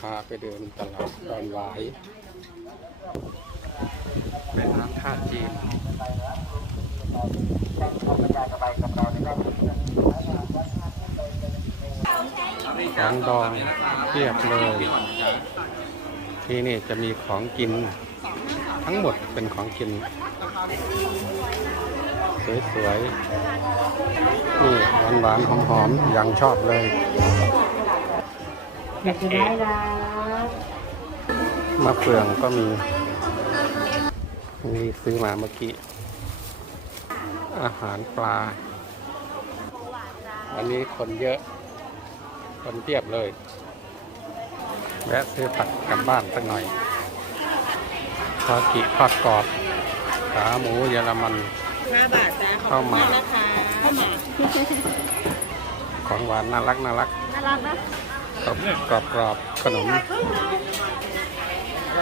พาไปเดินตลาดดอนหวายเป็นร้านท่าจีนของดองเทียบเลย ที่นี่จะมีของกิน ทั้งหมดเป็นของกิน สวยๆ นี่หวานๆหอมๆยังชอบเลย อยากจะได้ร้านมะเฟืองก็มีนี่ซื้อมาเมื่อกี้ อาหารปลาวันนี้คนเยอะ คนเทียบเลย แวะซื้อผักกลับบ้านสักหน่อยทากิทอดกรอบ ขาหมูเยอรมันห้าบาทจ้าขอบเข้าคุณมามากนะคะเข้ามาของหวานน่ารักน่ารัก น่ารักนะ กรอบกรอบกรอบขนม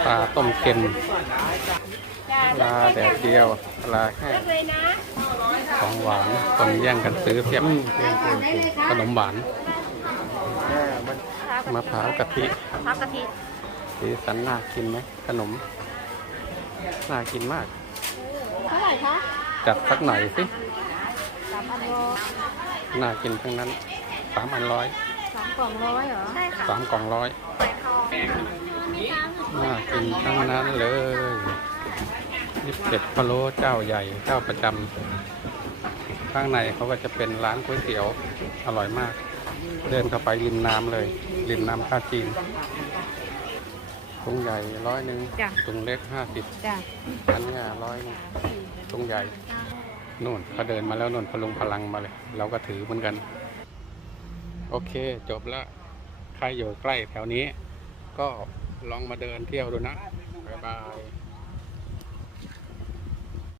ปลาต้มเค็มปลาแดดเดียวปลาแห้งเลยนะของหวานคนแย่งกันซื้อเพียบขนมหวานมะพร้าวกะทิพักกะทิสีสันน่ากินไหมขนมน่ากินมากเท่าไหร่คะจัดสักหน่อยสิสามพันโลน่ากินทั้งนั้นสามอันร้อย สามกล่องร้อยเหรอ ใช่ค่ะสามกล่องร้อยน่ากินทั้งนั้นเลยนี่เป็ดพะโล้เจ้าใหญ่เจ้าประจำข้างในเขาก็จะเป็นร้านก๋วยเตี๋ยวอร่อยมาก เดินเข้าไปริมน้ำเลย ริมน้ำท่าจีนตุงใหญ่ร้อยหนึ่งตุงเล็กห้าสิบจ้ะอันเนี้ร้อยหนึ่งตุงใหญ่นู่นเขาเดินมาแล้วนู่นพลุงพลังมาเลย เราก็ถือเหมือนกัน โอเค จบแล้วใครอยู่ใกล้แถวนี้ ก็ลองมาเดินเที่ยวดูนะ บ๊ายบาย